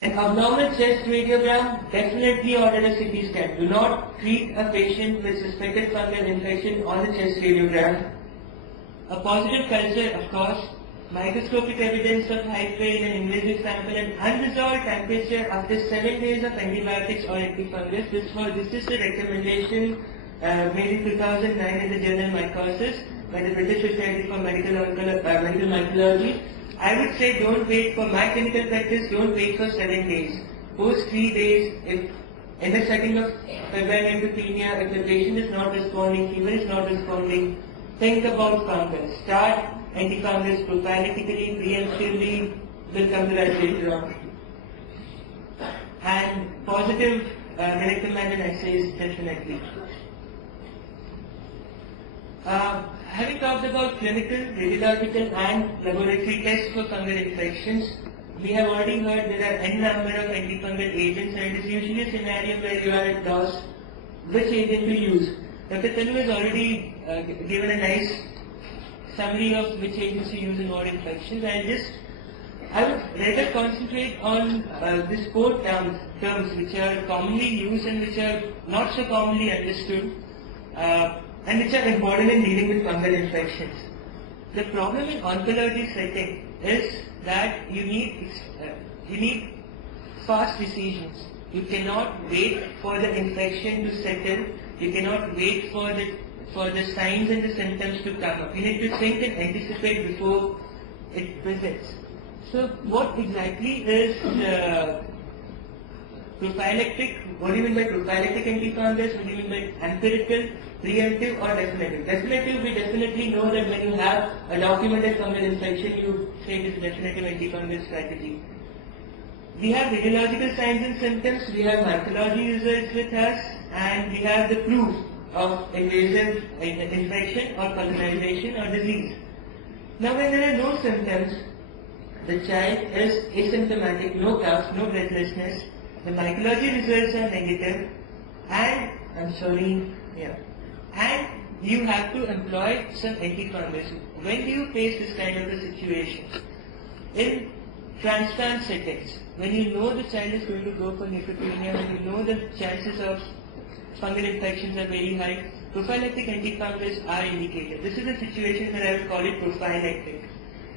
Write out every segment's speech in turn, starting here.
An abnormal chest radiogram, definitely order a CT scan. Do not treat a patient with suspected fungal infection on the chest radiogram. A positive culture, of course, microscopic evidence of hyphae in an invasive sample and unresolved temperature after 7 days of antibiotics or antifungus. This is the recommendation made in 2009 in the journal Mycosis by the British Society for Medical Mycology. I would say don't wait for my clinical practice, don't wait for 7 days. Post 3 days, if in the setting of febrile neutropenia, if the patient is not responding, fever is not responding, think about fungus. Start antifungals prophylactically, preemptively, will come to that later on. And positive melectomandin assays, definitely. Having talked about clinical, radiological and laboratory tests for fungal infections, we have already heard there are n number of antifungal agents and it is usually a scenario where you are at loss which agent to use. Dr. Tanu has already given a nice summary of which agents to use in what infections. I would rather concentrate on these 4 terms which are commonly used and which are not so commonly understood. And which are important in dealing with fungal infections. The problem in oncology setting is that you need fast decisions. You cannot wait for the infection to settle. You cannot wait for the signs and the symptoms to come up. You need to think and anticipate before it presents. So what exactly is prophylactic? What do you mean by prophylactic antifungals? What do you mean by empirical, preemptive or definitive? Definitive, we definitely know that when you have a documented fungal infection, you take this definitive antifungal strategy. We have radiological signs and symptoms, we have mycology results with us, and we have the proof of invasive infection or colonization or disease. Now when there are no symptoms, the child is asymptomatic, no cough, no breathlessness, the mycology results are negative, and you have to employ some antifungals. When do you face this kind of a situation? In transplant settings, when you know the child is going to go for neutropenia, when you know the chances of fungal infections are very high, prophylactic antifungals are indicated. This is a situation where I would call it prophylactic.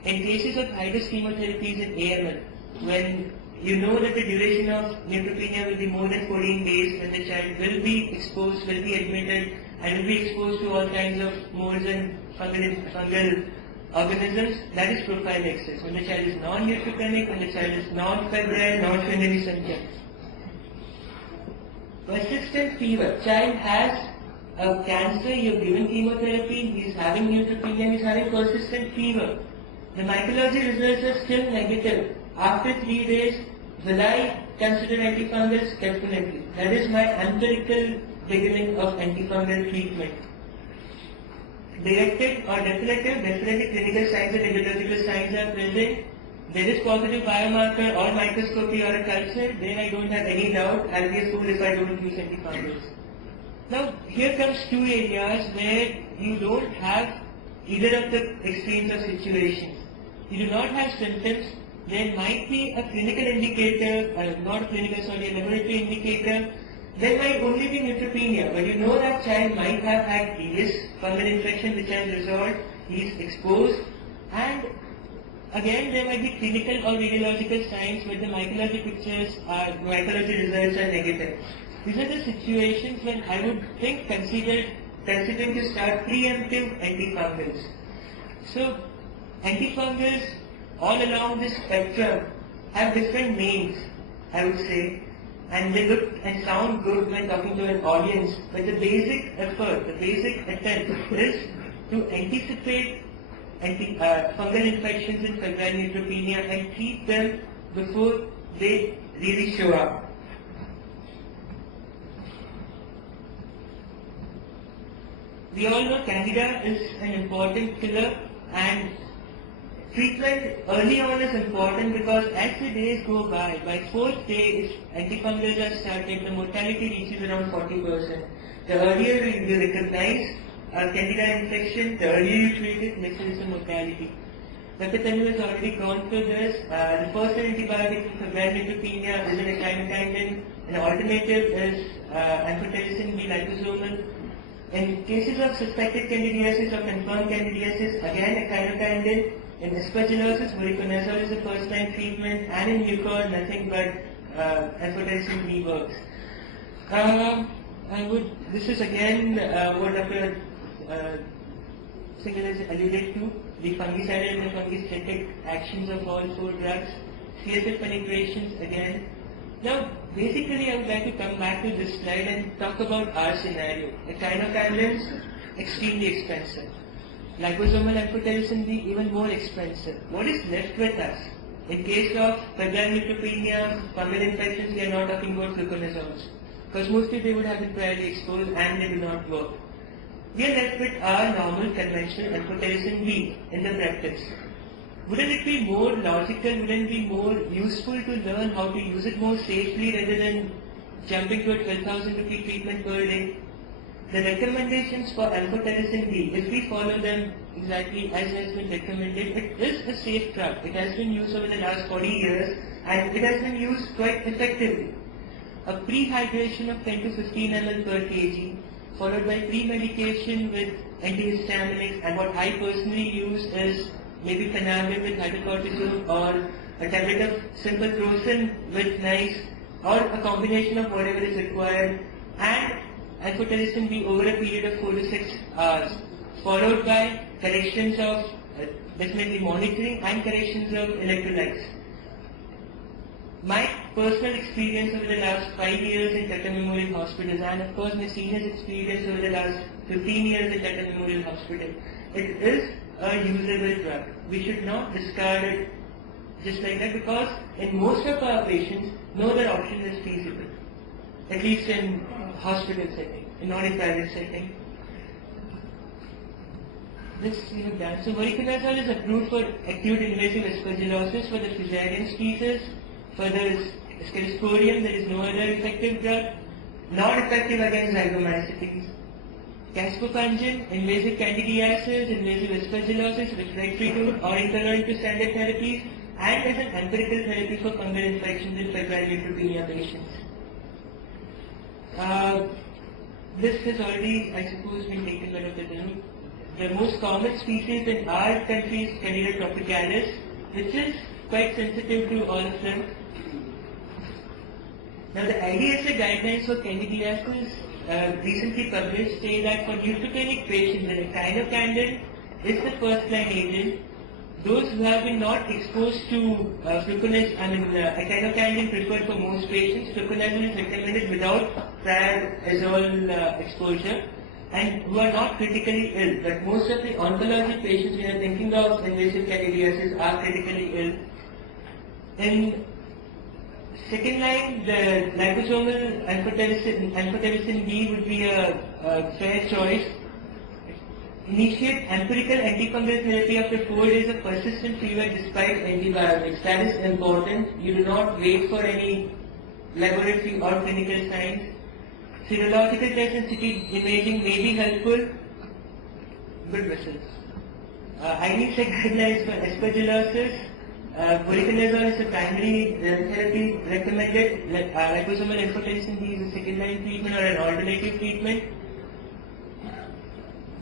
In cases of high-dose chemotherapies in AML, when you know that the duration of neutropenia will be more than 14 days, when the child will be exposed, will be admitted, and will be exposed to all kinds of molds and fungal organisms, that is prophylaxis. When the child is non-neutropenic, when the child is non-febrile, not showing any symptoms. Persistent fever. Child has a cancer, you have given chemotherapy, he is having neutropenia, he is having persistent fever. The mycology results are still negative. After 3 days, will I consider antifungals? Definitely. That is my empirical beginning of antifungal treatment. Directed or definitive, definitely clinical signs and radiological signs are present. There is positive biomarker or microscopy or a culture, then I don't have any doubt, I'll be a fool if I don't use antifungals. Now, here comes 2 areas where you don't have either of the extremes of situations. You do not have symptoms, there might be a clinical indicator, a laboratory indicator. There might only be neutropenia, but you know that child might have had previous fungal infection which has resolved, he is exposed, and again there might be clinical or radiological signs where the mycology results are negative. These are the situations when I would think considering to start preemptive antifungals. So antifungals all along this spectrum have different names, I would say, and they look and sound good when talking to an audience, but the basic effort, the basic attempt is to anticipate fungal infections in febrile neutropenia and treat them before they really show up. We all know Candida is an important killer, and treatment early on is important because as the days go by 4th day, if antifungals are started, the mortality reaches around 40%. The earlier you recognize a Candida infection, the earlier you treat it, lesser is the mortality. Dr. Tanu has already gone through this. The first antibiotic for febrile neutropenia is an echinocandin. An alternative is amphotericin B liposomal. In cases of suspected candidiasis or confirmed candidiasis, again echinocandin. In aspergillosis, voriconazole is the first-line treatment, and in mucor, nothing but amphotericin B works. This is again what Dr. Singhal has alluded to, the fungicidal and the fungistatic actions of all four drugs, CSF penetrations again. Now, basically I would like to come back to this slide and talk about our scenario. Echinocandins, extremely expensive. Liposomal amphotericin B, even more expensive. What is left with us? In case of febrile neutropenia, fungal infections, we are not talking about fluconazoles, because mostly they would have been priorly exposed and they do not work. We are left with our normal conventional amphotericin B in the practice. Wouldn't it be more logical, wouldn't it be more useful to learn how to use it more safely rather than jumping to a 12,000 rupee treatment per day? The recommendations for amphotericin B, if we follow them exactly as has been recommended, it is a safe drug. It has been used over the last 40 years and it has been used quite effectively. A pre-hydration of 10 to 15 ml per kg, followed by pre-medication with antihistaminics, and what I personally use is maybe Phenagrin with hydrocortisone or a tablet of simple Crocin with NICE, or a combination of whatever is required, and amphotericin B over a period of 4 to 6 hours, followed by corrections of definitely monitoring and corrections of electrolytes. My personal experience over the last 5 years in Tata Memorial Hospital, and of course my senior's experience over the last 15 years in Tata Memorial Hospital, it is a usable drug. We should not discard it just like that, because in most of our patients, no other option is feasible, at least in hospital setting, not in private setting. This we have done. So voriconazole is approved for acute invasive aspergillosis for the Fusarium species. For the Scelosporium, there is no other effective drug, not effective against zygomycetes. Caspofungin, invasive candidiasis, invasive aspergillosis, refractory to or intolerant to standard therapies, and as an empirical therapy for fungal infections in febrile neutropenia patients. This has already, I suppose, been taken out of the term. The most common species in our country is Candida tropicalis, which is quite sensitive to all of them. Now the IDSA guidelines for candidiasis recently published say that for neutropenic patients, the echinocandin is the first-line agent. Those who have been not exposed to echinocandin preferred for most patients. Fluconazole is recommended without prior azole exposure, and who are not critically ill. But most of the oncology patients we are thinking of invasive candidiasis are critically ill. In second line, the liposomal amphotericin B would be a fair choice. Initiate empirical antifungal therapy after 4 days of persistent fever despite antibiotics. That is important. You do not wait for any laboratory or clinical signs. Serological test and CT imaging may be helpful. Good results. IDSA guidelines for aspergillosis. Voriconazole is a primary therapy recommended. Liposomal amphotericin B is a second line treatment or an alternative treatment.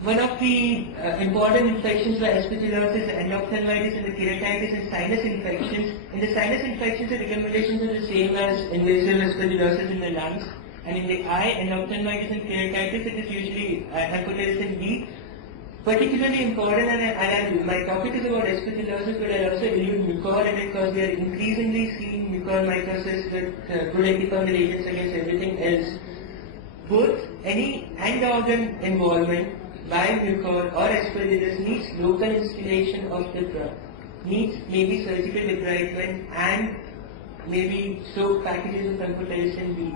One of the important infections by aspergillosis, endophthalmitis, and the keratitis and sinus infections. In the sinus infections, the recommendations are the same as invasive aspergillosis in the lungs. And in the eye, endophthalmitis and keratitis, it is usually amphotericin B. Particularly important, and my topic is about aspergillosis, but I also allude mucor in it because we are increasingly seeing mucormycosis with good antifungal agents against everything else. Both any end organ involvement by mucor or aspergillus needs local instillation of the drug, needs maybe surgical debridement and maybe soaked packages of amphotericin B.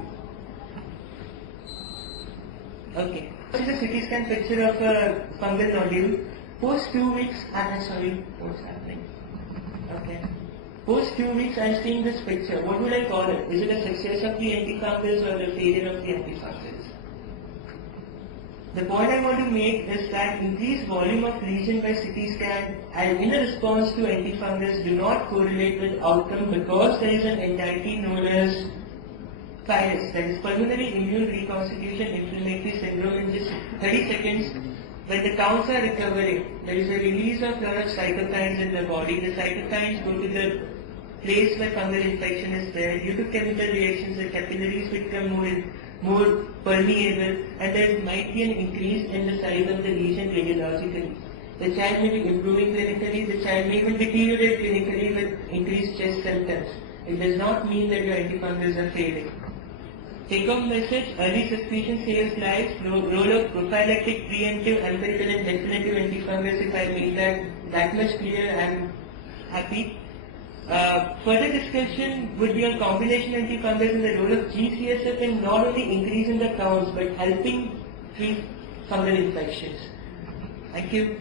Okay. This is a CT scan picture of a fungal nodule. Post 2 weeks, sorry, what's happening? Okay. Post 2 weeks, I'm seeing this picture. What would I call it? Is it a success of the antifungals or the failure of the antifungals? The point I want to make is that increased volume of lesion by CT scan and in response to antifungus do not correlate with outcome because there is an entity known as PIRIS, that is pulmonary immune reconstitution inflammatory syndrome. In just 30 seconds, when the counts are recovering, there is a release of lot of cytokines in the body. The cytokines go to the place where fungal infection is there. Due to chemical reactions, the capillaries become more permeable, and there might be an increase in the size of the lesion radiologically. The child may be improving clinically, the child may even deteriorate clinically with increased chest symptoms. It does not mean that your antifungals are failing. Take-home message: early suspicion saves lives. Role of prophylactic, preemptive, empirical and definitive antifungals. If I made that much clear, I am happy. Further discussion would be on combination antifungals and the role of GCSF in not only increasing the counts but helping treat fungal infections. Thank you.